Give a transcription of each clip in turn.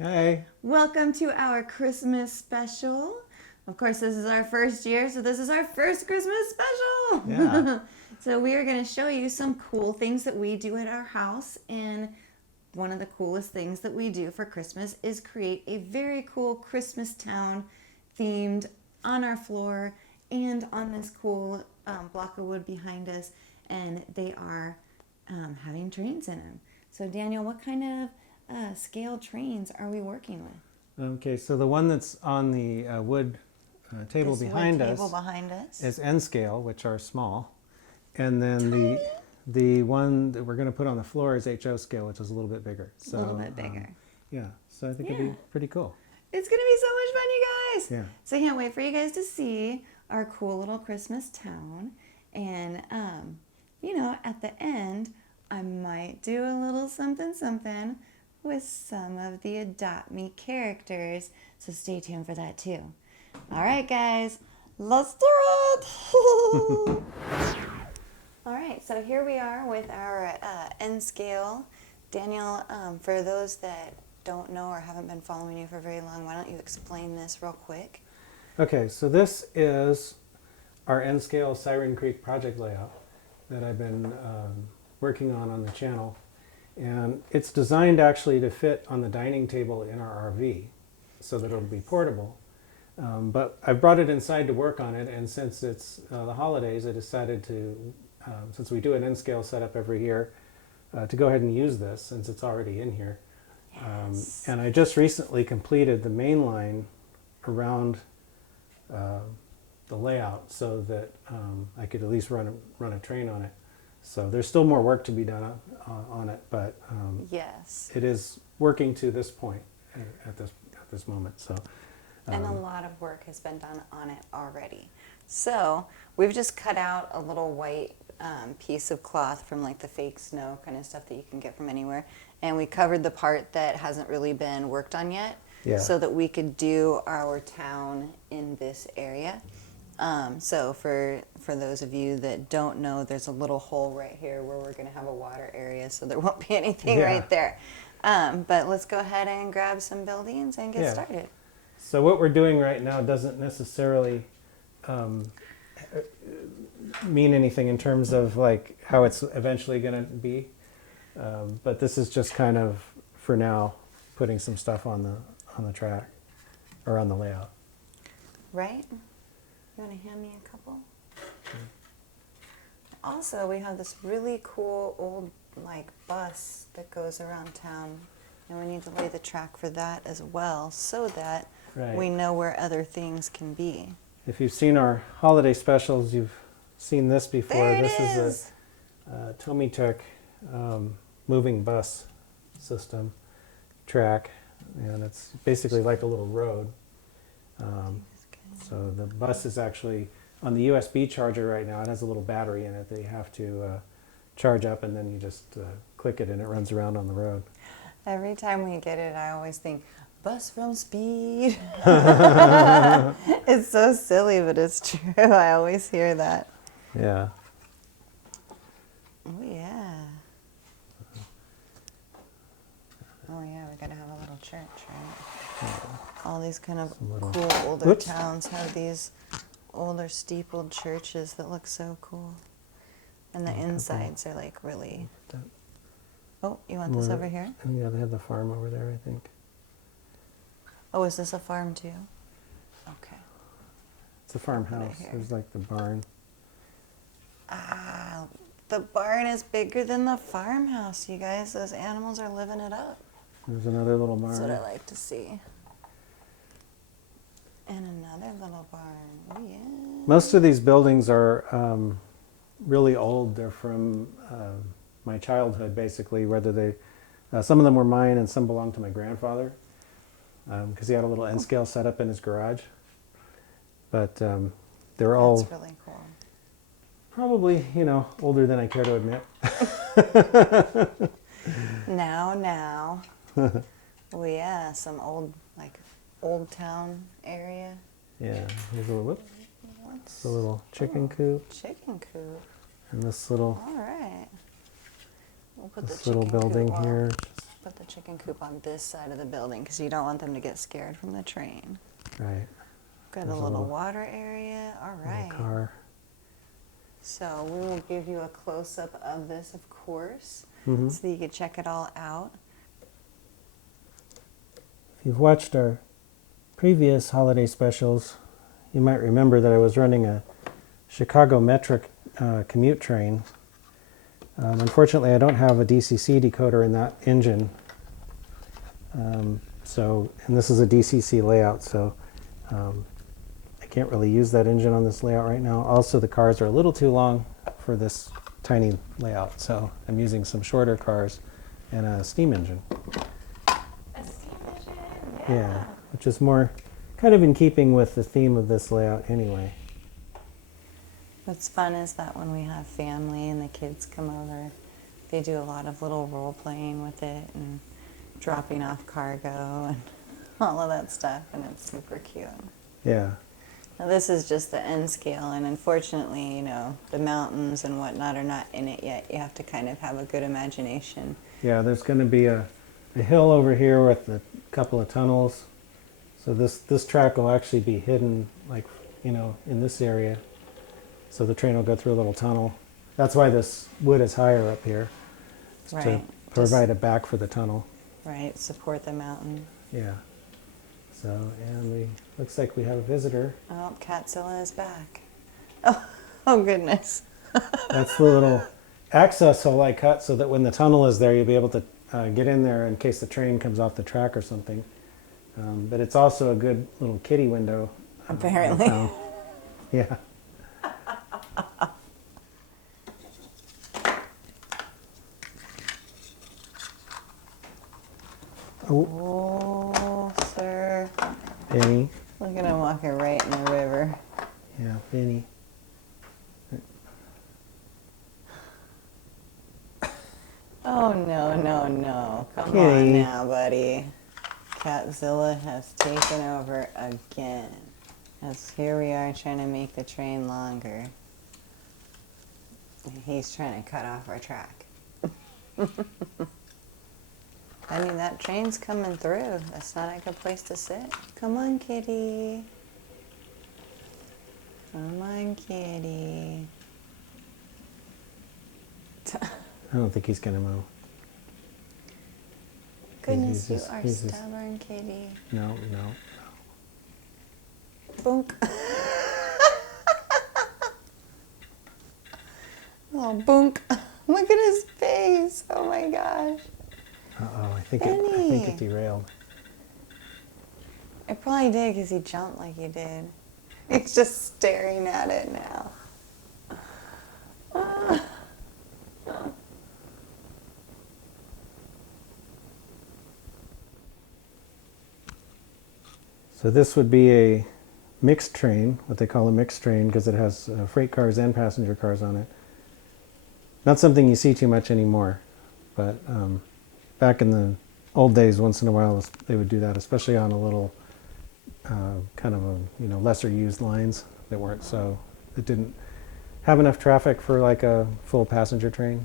Hey. Welcome to our Christmas special. Of course, this is our first year, so this is our first Christmas special. Yeah. So we are going to show you some cool things that we do at our house. And one of the coolest things that we do for Christmas is create a very cool Christmas town themed on our floor and on this cool block of wood behind us. And they are having trains in them. So Daniel, what kind of scale trains are we working with? Okay, so the one that's on the wood table This wood behind table us behind us. is N scale, which are small. And then the one that we're going to put on the floor is HO scale, which is a little bit bigger. So, a little bit bigger. Yeah, so I think it'll be pretty cool. It's going to be so much fun, you guys. Yeah. So I can't wait for you guys to see our cool little Christmas town. And, you know, at the end, I might do a little something with some of the Adopt Me characters. So stay tuned for that too. All right, guys, let's do it. All right, so here we are with our N scale. Daniel, for those that don't know or haven't been following you for very long, why don't you explain this real quick? Okay, so this is our N scale Siren Creek project layout that I've been working on the channel. And it's designed actually to fit on the dining table in our RV so that it'll be portable. But I brought it inside to work on it, and since it's the holidays, I decided to, since we do an N-scale setup every year, to go ahead and use this since it's already in here. Yes. And I just recently completed the main line around the layout so that I could at least run a train on it. So there's still more work to be done on it, but Yes. it is working to this point at this moment. So, And a lot of work has been done on it already. So we've just cut out a little white piece of cloth from like the fake snow kind of stuff that you can get from anywhere. And we covered the part that hasn't really been worked on yet, so that we could do our town in this area. So for those of you that don't know, there's a little hole right here where we're going to have a water area, so there won't be anything right there. But let's go ahead and grab some buildings and get started. So what we're doing right now doesn't necessarily mean anything in terms of like how it's eventually going to be, but this is just kind of for now putting some stuff on the track or on the layout. Right? You want to hand me a couple? Also, we have this really cool old like bus that goes around town, and we need to lay the track for that as well, so that we know where other things can be. If you've seen our holiday specials, you've seen this before. There this it is a Tomituk moving bus system track, and it's basically like a little road. So the bus is actually on the USB charger right now. It has a little battery in it that you have to charge up, and then you just click it and it runs around on the road. Every time we get it, I always think, bus from Speed. It's so silly, but it's true. I always hear that. Yeah. Oh, yeah. Oh, yeah, we gotta have a little church, right? Yeah. All these kind of Little, cool older towns have these older steepled churches that look so cool. And the insides are like really... Oh, you want this over here? Yeah, they have the farm over there, I think. Oh, is this a farm too? Okay. It's a farmhouse. There's like the barn. Ah, the barn is bigger than the farmhouse, you guys. Those animals are living it up. There's another little barn. That's what I like to see. And another little barn. Oh, yeah. Most of these buildings are really old. They're from my childhood, basically. Whether they, some of them were mine, and some belonged to my grandfather, because he had a little N-scale setup in his garage. But they're all That's really cool. probably, older than I care to admit. Now. Oh yeah, some old town area. Yeah, there's a little, What's a little chicken coop. Chicken coop. And this little, All right. We'll put this the little chicken building coop here. Put the chicken coop on this side of the building because you don't want them to get scared from the train. Right. Got There's a little water area. All right. Little car. So we will give you a close-up of this, of course, Mm-hmm. so that you can check it all out. If you've watched our previous holiday specials, you might remember that I was running a Chicago Metric commute train. Unfortunately, I don't have a DCC decoder in that engine. And this is a DCC layout, so I can't really use that engine on this layout right now. Also, the cars are a little too long for this tiny layout, so I'm using some shorter cars and a steam engine. A steam engine, Yeah, which is more kind of in keeping with the theme of this layout anyway. What's fun is that when we have family and the kids come over, they do a lot of little role playing with it and dropping off cargo and all of that stuff, and it's super cute. Yeah. Now this is just the N scale, and unfortunately, you know, the mountains and whatnot are not in it yet. You have to kind of have a good imagination. Yeah, there's going to be a hill over here with a couple of tunnels. So this track will actually be hidden, like, you know, in this area. So the train will go through a little tunnel. That's why this wood is higher up here, is to Right. provide a back for the tunnel. Right, support the mountain. Yeah. So, and looks like we have a visitor. Oh, Catzilla is back. Oh goodness. That's the little access hole I cut so that when the tunnel is there, you'll be able to get in there in case the train comes off the track or something. But it's also a good little kitty window. Apparently. Yeah. Oh, sir. Benny. Look at him walking right in the river. Yeah, Benny. Oh, no, no, no. Come Kitty. on now, buddy. Catzilla has taken over again. As here we are trying to make the train longer. And he's trying to cut off our track. I mean, that train's coming through. That's not a good place to sit. Come on, kitty. Come on, kitty. I don't think he's going to move. Goodness, He's just- you are he's just- stubborn, kitty. No. Boonk. Oh, boonk. Look at his face. Oh my gosh. Uh-oh, I think it derailed. It probably did because he jumped like he did. He's just staring at it now. So this would be a mixed train, what they call a mixed train, because it has freight cars and passenger cars on it. Not something you see too much anymore, but back in the old days, once in a while, they would do that, especially on a little kind of lesser used lines that didn't have enough traffic for like a full passenger train.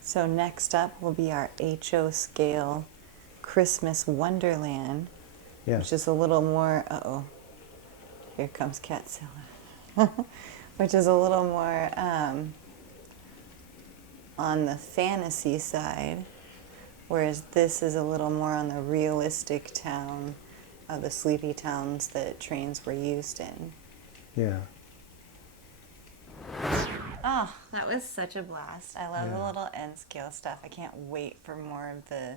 So next up will be our HO scale Christmas Wonderland, Yeah. which is a little more, here comes Catzilla, which is a little more on the fantasy side, whereas this is a little more on the realistic town of the sleepy towns that trains were used in. Yeah. Oh, that was such a blast. I love the Yeah. little N scale stuff. I can't wait for more of the,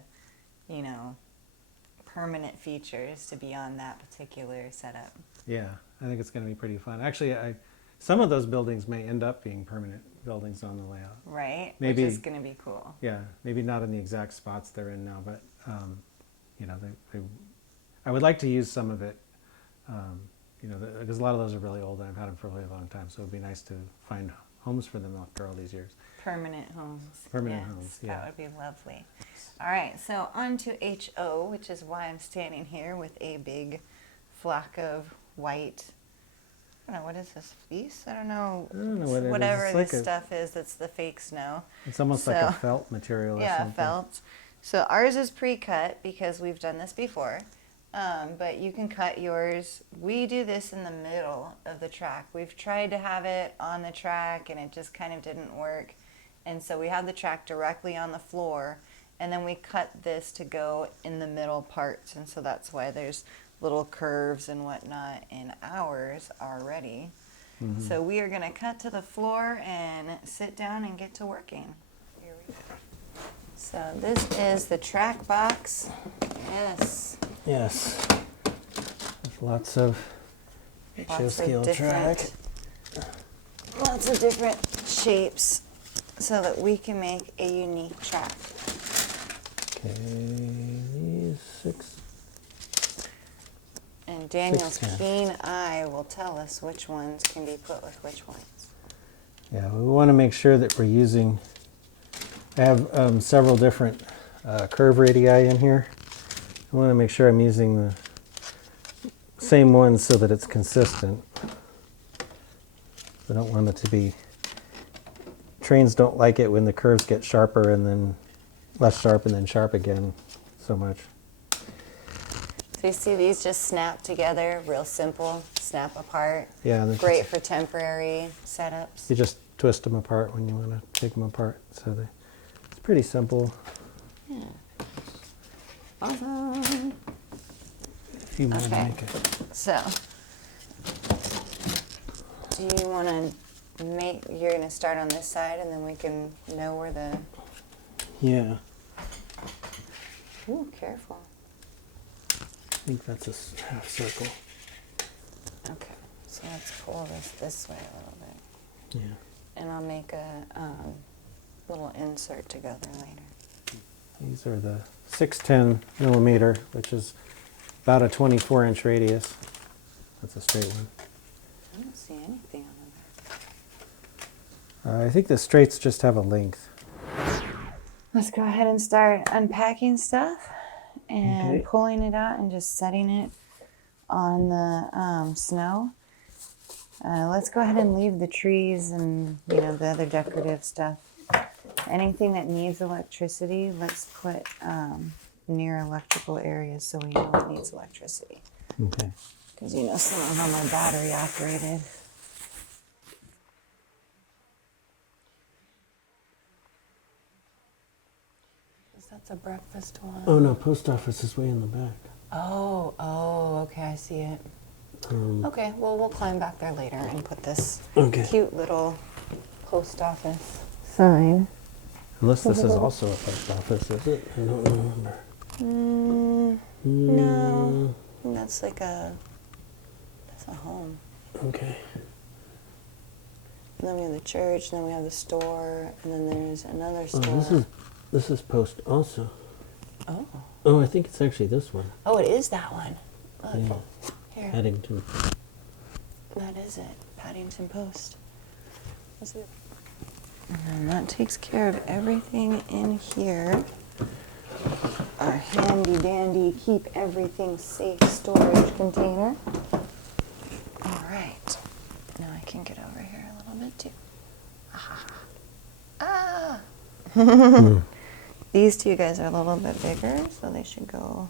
permanent features to be on that particular setup. Yeah, I think it's going to be pretty fun. Actually, some of those buildings may end up being permanent buildings on the layout. Right? Maybe- Which is going to be cool. Yeah, maybe not in the exact spots they're in now, but I would like to use some of it. Because a lot of those are really old and I've had them for a really long time, so it would be nice to find homes for them after all these years. Permanent homes. Permanent Yes, homes, yeah. That would be lovely. All right, so on to HO, which is why I'm standing here with a big flock of white, I don't know, what is this, fleece? I don't know. I don't know what it is. Whatever It's this like stuff is, that's the fake snow. It's almost like a So- felt material or Yeah, something. felt. So ours is pre-cut because we've done this before. But you can cut yours. We do this in the middle of the track. We've tried to have it on the track and it just kind of didn't work. And so we have the track directly on the floor, and then we cut this to go in the middle parts. And so that's why there's little curves and whatnot in ours already. Mm-hmm. So we are going to cut to the floor and sit down and get to working. Here we go. So this is the track box. Yes. Yes. There's lots of scale track. Lots of different shapes so that we can make a unique track. Okay, these 6. And Daniel's 6 keen eye will tell us which ones can be put with which ones. Yeah, we want to make sure that we're using, I have several different curve radii in here. I want to make sure I'm using the same ones so that it's consistent. I don't want it to be, trains don't like it when the curves get sharper and then less sharp and then sharp again so much. So you see these just snap together, real simple, snap apart. Yeah, Great for temporary setups. you just twist them apart when you want to take them apart. So it's pretty simple. Yeah. Awesome. If you want to Okay. make it. So, do you want to you're going to start on this side and then we can know where the, Yeah, ooh, careful. I think that's a half circle. Okay, so let's pull this way a little bit. Yeah. And I'll make a little insert to go there later. These are the 610 millimeter, which is about a 24-inch radius. That's a straight one. I don't see anything on the back. I think the straights just have a length. Let's go ahead and start unpacking stuff and Okay. pulling it out and just setting it on the snow. Let's go ahead and leave the trees and the other decorative stuff. Anything that needs electricity, let's put near electrical areas so we know it needs electricity. Okay. Because some of them are battery operated. That's a breakfast one. Oh no, post office is way in the back. Oh, okay, I see it. Okay, well, we'll climb back there later and put this cute little post office sign. Unless this is also a post office, is it? I don't remember. No, that's a home. Okay. And then we have the church, and then we have the store, and then there's another store. Oh, this is post also. Oh. Oh, I think it's actually this one. Oh, it is that one. Look. Yeah. Here. Paddington. That is it. Paddington Post. And that takes care of everything in here. Our handy dandy keep everything safe storage container. All right. Now I can get over here a little bit too. Ah! These two guys are a little bit bigger, so they should go.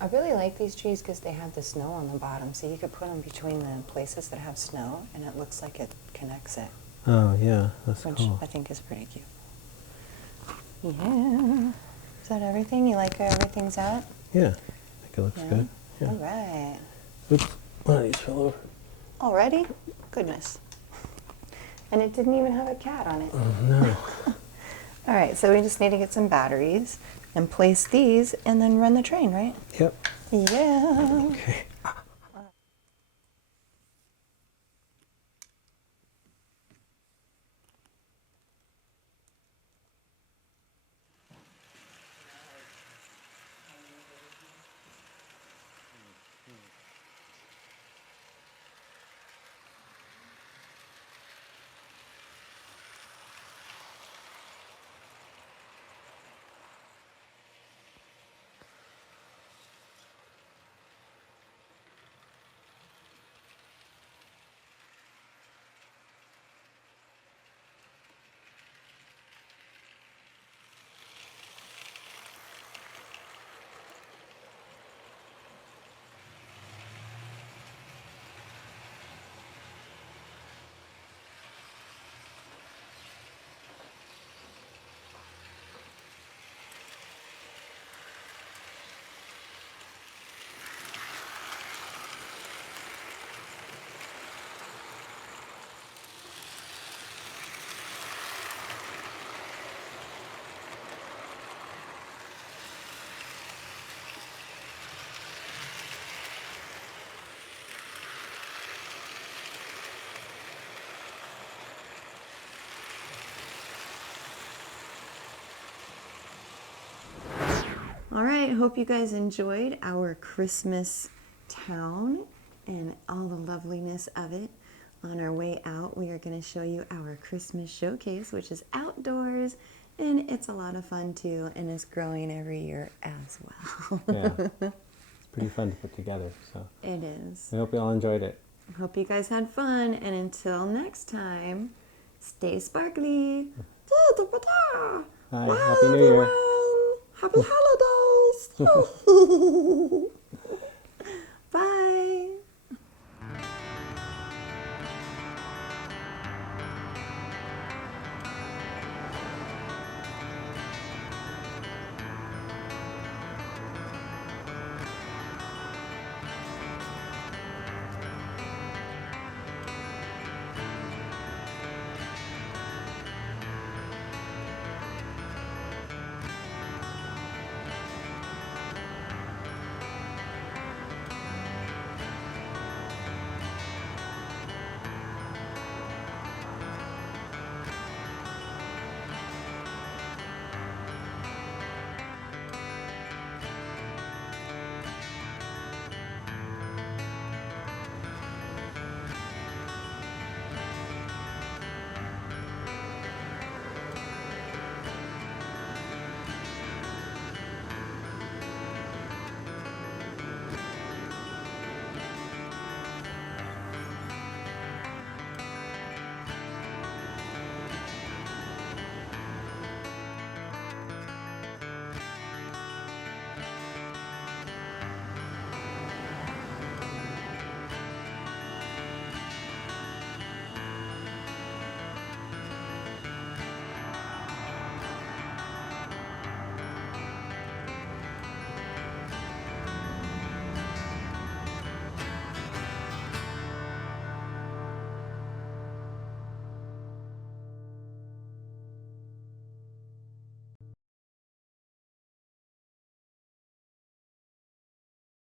I really like these trees because they have the snow on the bottom, so you could put them between the places that have snow, and it looks like it connects it. Oh yeah, that's Which cool. I think is pretty cute. Yeah. Is that everything? You like how everything's out? Yeah, I think it looks good. Yeah. All right. Oops, one of these fell over. Already? Goodness. And it didn't even have a cat on it. Oh no. All right, so we just need to get some batteries and place these and then run the train, right? Yep. Yeah. Okay. All right, hope you guys enjoyed our Christmas town and all the loveliness of it. On our way out, we are going to show you our Christmas showcase, which is outdoors, and it's a lot of fun too, and is growing every year as well. Yeah, it's pretty fun to put together. So It is. I hope you all enjoyed it. Hope you guys had fun, and until next time, stay sparkly. Hi, Bye, Happy New Year. everyone. Happy holidays.